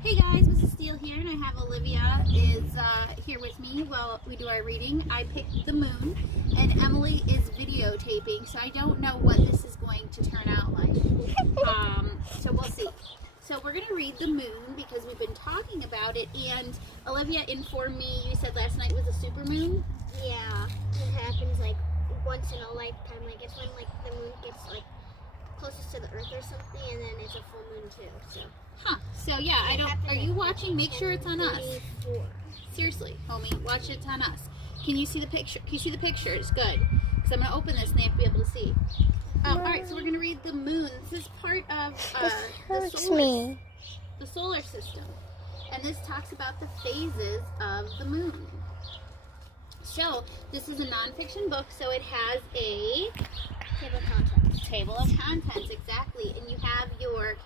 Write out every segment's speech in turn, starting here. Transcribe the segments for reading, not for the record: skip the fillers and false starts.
Hey guys, Mrs. Steele here, and I have Olivia is here with me while we do our reading. I picked the moon, and Emily is videotaping, so I don't know what this is going to turn out like. So we'll see. So we're going to read the moon because we've been talking about it, and Olivia informed me, you said last night was a super moon? Yeah, it happens like once in a lifetime. Like it's when like the moon gets like closest to the earth or something, and then it's a full moon too. So. Huh. So yeah, I don't. Are you watching? Make sure it's on us. 24. Seriously, homie, watch it's on us. Can you see the picture? Can you see the pictures? Good. Because I'm going to open this and they have to be able to see. All right, so we're going to read the moon. This is part of the solar system. And this talks about the phases of the moon. So, this is a nonfiction book, so it has a Table of contents. table of contents, exactly. And you have your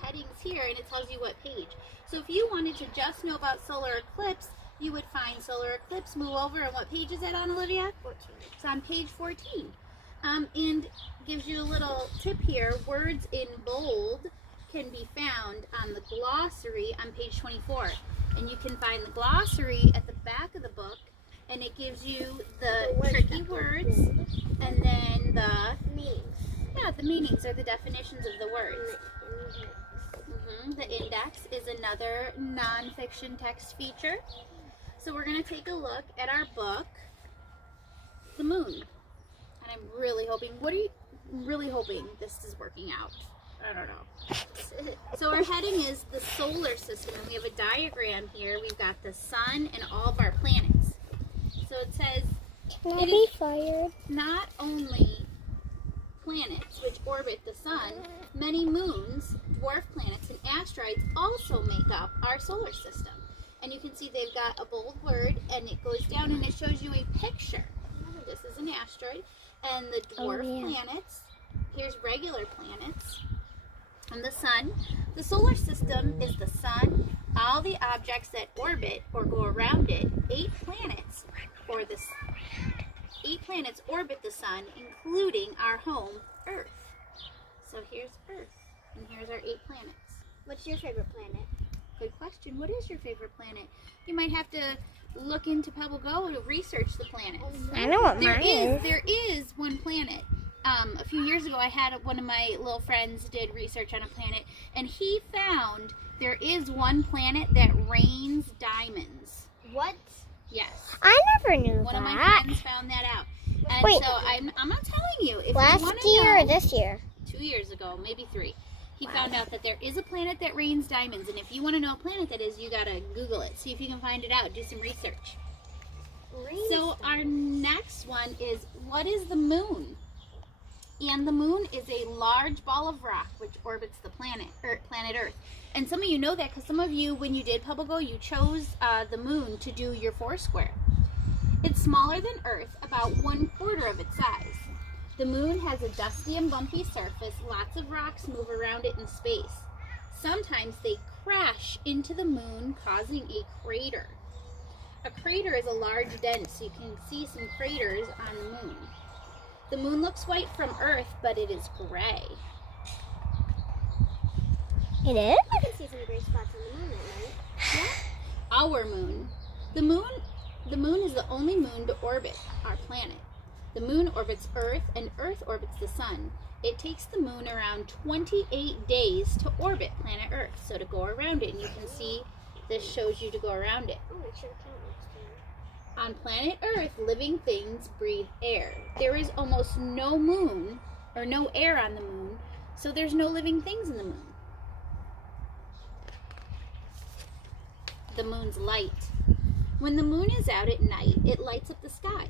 headings here, and it tells you what page. So if you wanted to just know about solar eclipse, you would find solar eclipse, move over, and what page is it on, Olivia? 14. It's on page 14. And gives you a little tip here. Words in bold can be found on the glossary on page 24. And you can find the glossary at the back of the book, and it gives you the tricky words, and then the meanings are the definitions of the words. The index is another nonfiction text feature. So we're going to take a look at our book, The Moon. And I'm really hoping, this is working out. I don't know. So our heading is the solar system, and we have a diagram here. We've got the sun and all of our planets. So it says, Can I be fired? not only planets which orbit the sun, many moons, dwarf planets, and asteroids also make up our solar system. And you can see they've got a bold word, and it goes down and it shows you a picture. This is an asteroid, and the dwarf planets. Here's regular planets, and the sun. The solar system is the sun, all the objects that orbit or go around it. 8 planets orbit the sun, including our home, Earth. So here's Earth, and here's our 8 planets. What's your favorite planet? Good question. What is your favorite planet? You might have to look into Pebble Go to research the planets. I know what There mine is. There is one planet. A few years ago, I had one of my little friends did research on a planet, and he found there is one planet that rains diamonds. What? Yes. I never knew One of my that. friends found that out. And Wait. so I'm not telling you. If you Last want to year know, or this year? 2 years ago, maybe 3. He found out that there is a planet that rains diamonds, and if you want to know what planet that is, you gotta Google it. See if you can find it out. Do some research. So our next one is, what is the moon? And the moon is a large ball of rock which orbits the planet Earth. And some of you know that because some of you, when you did Pebble Go, you chose the moon to do your Foursquare. It's smaller than Earth, about 1/4 of its size. The moon has a dusty and bumpy surface. Lots of rocks move around it in space. Sometimes they crash into the moon, causing a crater. A crater is a large dent, so you can see some craters on the moon. The moon looks white from Earth, but it is gray. It is? I can see some gray spots on the moon at night. Yeah. Our moon. The moon is the only moon to orbit our planet. The moon orbits Earth, and Earth orbits the sun. It takes the moon around 28 days to orbit planet Earth, so to go around it. And you can see this shows you to go around it. Oh, I should count next time. On planet Earth, living things breathe air. There is almost no moon, or no air on the moon, so there's no living things in the moon. The moon's light. When the moon is out at night, it lights up the sky.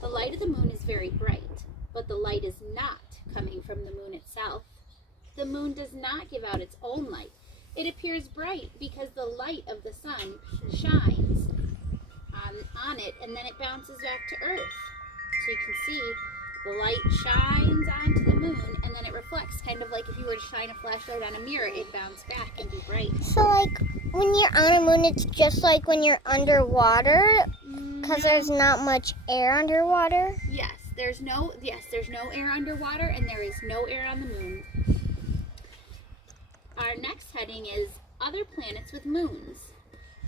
The light of the moon is very bright, but the light is not coming from the moon itself. The moon does not give out its own light. It appears bright because the light of the sun shines on it, and then it bounces back to Earth. So you can see the light shines onto the moon, and then it reflects, kind of like if you were to shine a flashlight on a mirror, it bounces back and be bright. So, like, when you're on a moon, it's just like when you're underwater, because there's not much air underwater? Yes, there's no air underwater, and there is no air on the moon. Our next heading is other planets with moons.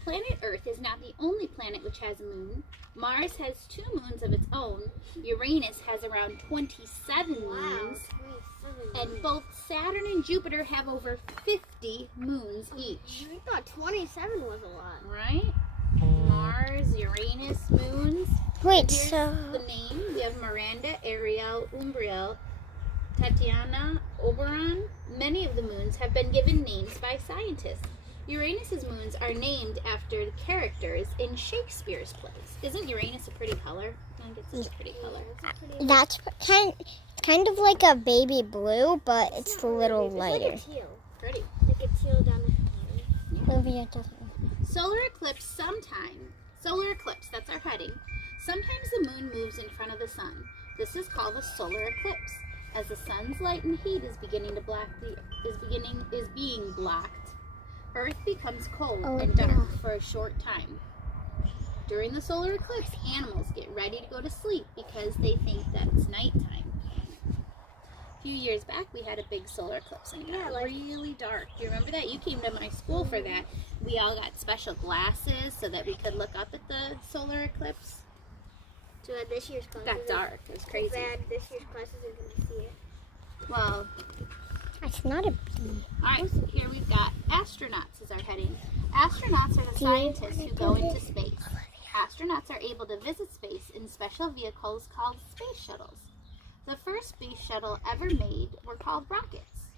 Planet Earth is not the only planet which has a moon. Mars has 2 moons of its own. Uranus has around 27 moons. And both Saturn and Jupiter have over 50 moons each. I thought 27 was a lot. Right? Mars, Uranus, moons. Wait, Here's so the name. We have Miranda, Ariel, Umbriel, Tatiana, Oberon. Many of the moons have been given names by scientists. Uranus's moons are named after the characters in Shakespeare's plays. Isn't Uranus a pretty color? I think it's such a pretty color. that's kind of like a baby blue, but it's a little It's lighter. like a teal. Pretty. Like a teal down the bottom. Olivia doesn't. Solar eclipse Solar eclipse, that's our heading. Sometimes the moon moves in front of the sun. This is called a solar eclipse. As the sun's light and heat is being blocked, Earth becomes cold and dark for a short time. During the solar eclipse, animals get ready to go to sleep because they think that it's nighttime. A few years back, we had a big solar eclipse and it got really dark. Do you remember that? You came to my school for that. We all got special glasses so that we could look up at the solar eclipse. So at this year's class, It got dark. It was crazy. Bad this year's class isn't going to see it. Well, It's not a bee. alright, here we've got astronauts as our heading. Astronauts are the scientists who go into space. Astronauts are able to visit space in special vehicles called space shuttles. The first space shuttle ever made were called rockets.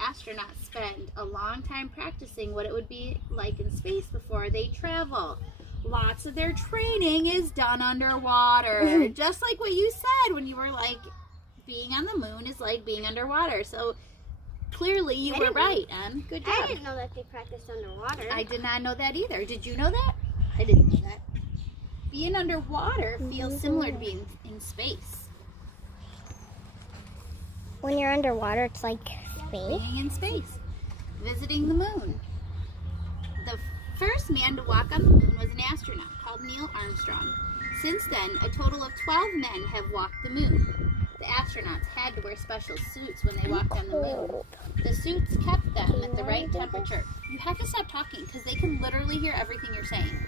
Astronauts spend a long time practicing what it would be like in space before they travel. Lots of their training is done underwater. Just like what you said when you were like, being on the moon is like being underwater. So clearly you were right, Em. Good job. I didn't know that they practiced underwater. I did not know that either. Did you know that? I didn't know that. Being underwater feels similar to being in space. When you're underwater, it's like space. Being in space. Visiting the moon. The first man to walk on the moon was an astronaut called Neil Armstrong. Since then, a total of 12 men have walked the moon. The astronauts had to wear special suits when they walked on the moon. The suits kept them at the right temperature. You have to stop talking because they can literally hear everything you're saying.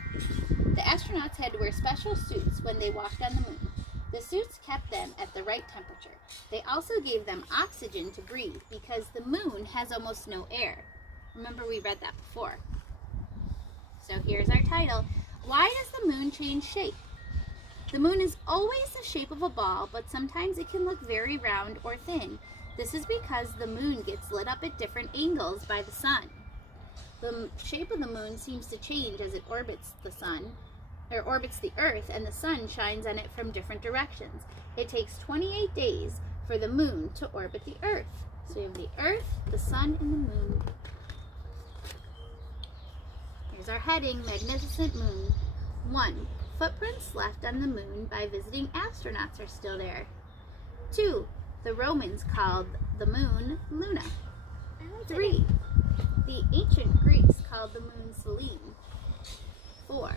The astronauts had to wear special suits when they walked on the moon. The suits kept them at the right temperature. They also gave them oxygen to breathe because the moon has almost no air. Remember we read that before. So here's our title. Why does the moon change shape? The moon is always the shape of a ball, but sometimes it can look very round or thin. This is because the moon gets lit up at different angles by the sun. The shape of the moon seems to change as it orbits the sun, or orbits the earth, and the sun shines on it from different directions. It takes 28 days for the moon to orbit the earth. So we have the earth, the sun, and the moon. Here's our heading, Magnificent Moon. 1. Footprints left on the moon by visiting astronauts are still there. 2. The Romans called the moon Luna. 3. The ancient Greeks called the moon Selene. 4.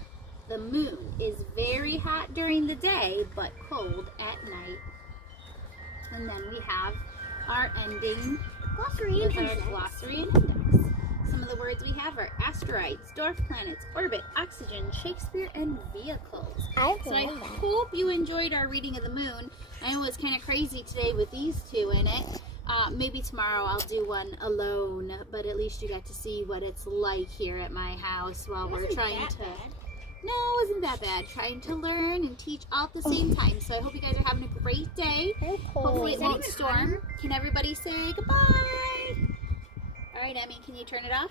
The moon is very hot during the day, but cold at night. And then we have our ending Glossary with and our index. glossary and index. Some of the words we have are asteroids, dwarf planets, orbit, oxygen, Shakespeare, and vehicles. So I hope you enjoyed our reading of the moon. I know it's kind of crazy today with these two in it. Maybe tomorrow I'll do one alone, but at least you got to see what it's like here at my house while we're trying to... No, it wasn't that bad. Trying to learn and teach all at the same time. So I hope you guys are having a great day. Hopefully it won't storm. Can everybody say goodbye? All right, Emmy, can you turn it off?